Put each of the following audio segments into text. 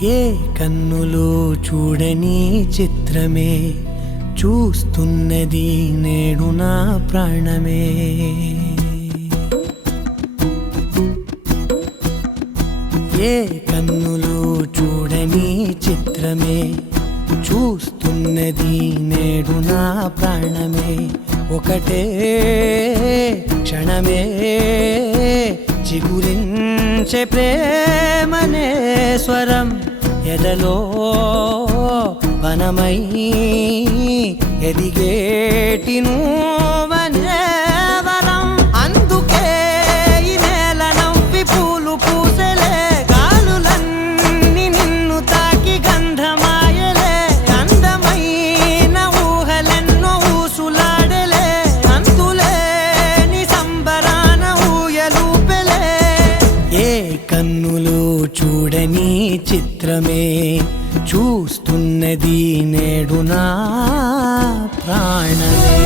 ఏ కన్నులు చూడని చిత్రమే చూస్తున్నది నేడు నా ప్రాణమే. ఏ కన్నులు చూడని చిత్రమే చూస్తున్నది నేడు నా ప్రాణమే. ఒకటే క్షణమే చిగురించే ప్రేమనే స్వరం ఎదలో వనమై ఎదిగేటి నువ్వనే వరం. అందుకే ఈ నేల నవ్వి పూలు పూసెలే, గాలులన్నీ నిన్ను తాకి గంధమాయలే. అందమైన ఊహలెన్నో ఊసులాడలే, అంతులేని సంబరాన ఊయలూపెలే. ఏ కన్నులు చూడని చిత్రమే చూస్తున్నది నేడు నా ప్రాణమే.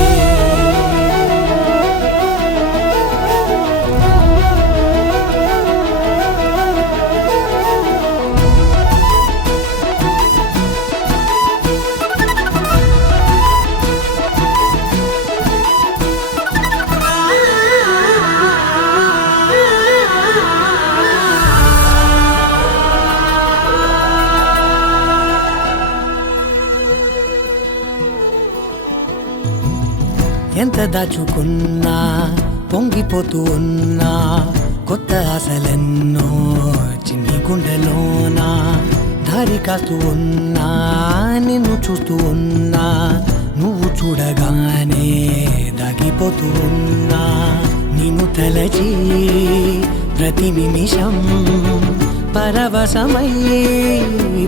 ఎంత దాచుకున్నా పొంగిపోతూ ఉన్నా, కొత్త ఆశలెన్నో చిన్ని గుండెలోనా. దారి కాస్తూ ఉన్నా, నిన్ను చూస్తూ ఉన్నా, నువ్వు చూడగానే దాగిపోతూ ఉన్నా. నిన్ను తలచి ప్రతి నిమిషం పరవశమై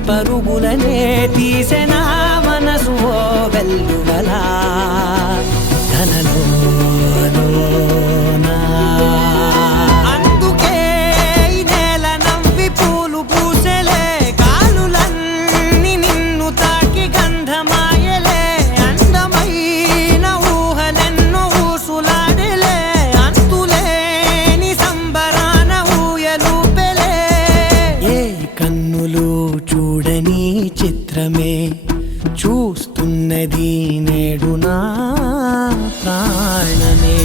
పరుగులనే తీసెనా మనసు ఓ వెల్లువలా. అందుకే ఈ నేల నవ్వి పూలు పూసెలే, గాలులన్నీ నిన్ను తాకి గంధమాయలే. అందమైన ఊహలెన్నో ఊసులాడలే, అంతులేని సంబరాన ఊయలూపెలే. ఏ కన్నులు చూడని చిత్రమే చూస్తున్నది నేడు నా ప్రాణమే.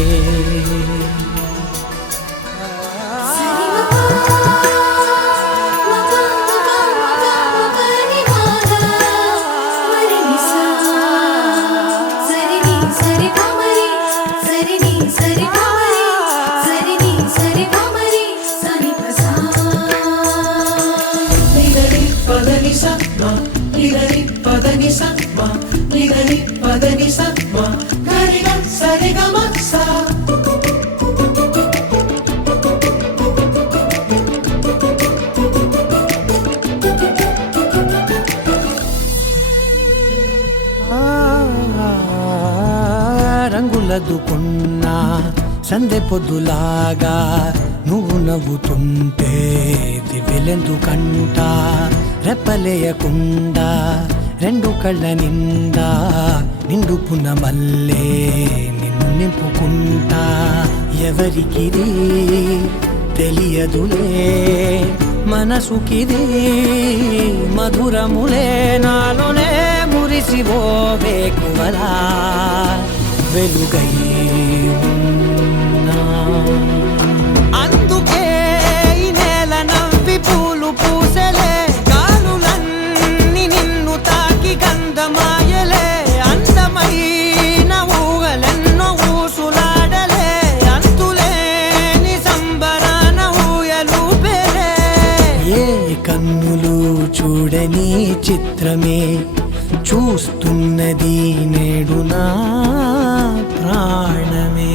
రంగులదుకున్నా సందె పొద్దులాగా నువ్వు నవ్వుతుంటే దివ్వెలెందుకంట. రెప్పలేయకుండా రెండు కళ్ళ నిండా నిండుకున్న మల్లే నిన్ను నింపుకుంటా. ఎవరికిది తెలియదులే మనసుకిది మధురములే, నాలోనే మురిసివో వేకువలా వెలుగై ఉన్నా. అందుకే ఈ నేల నవ్వి పూలు పూసెలే, గాలులన్నీ నిన్ను తాకి గంధమాయలే. అందమైన ఊహలెన్నో ఊసులాడలే, అంతులేని సంబరాన ఊయలూపెలే. ఏ కన్నులు చూడని చిత్రమే చూస్తున్నది నేడు నా ప్రాణమే.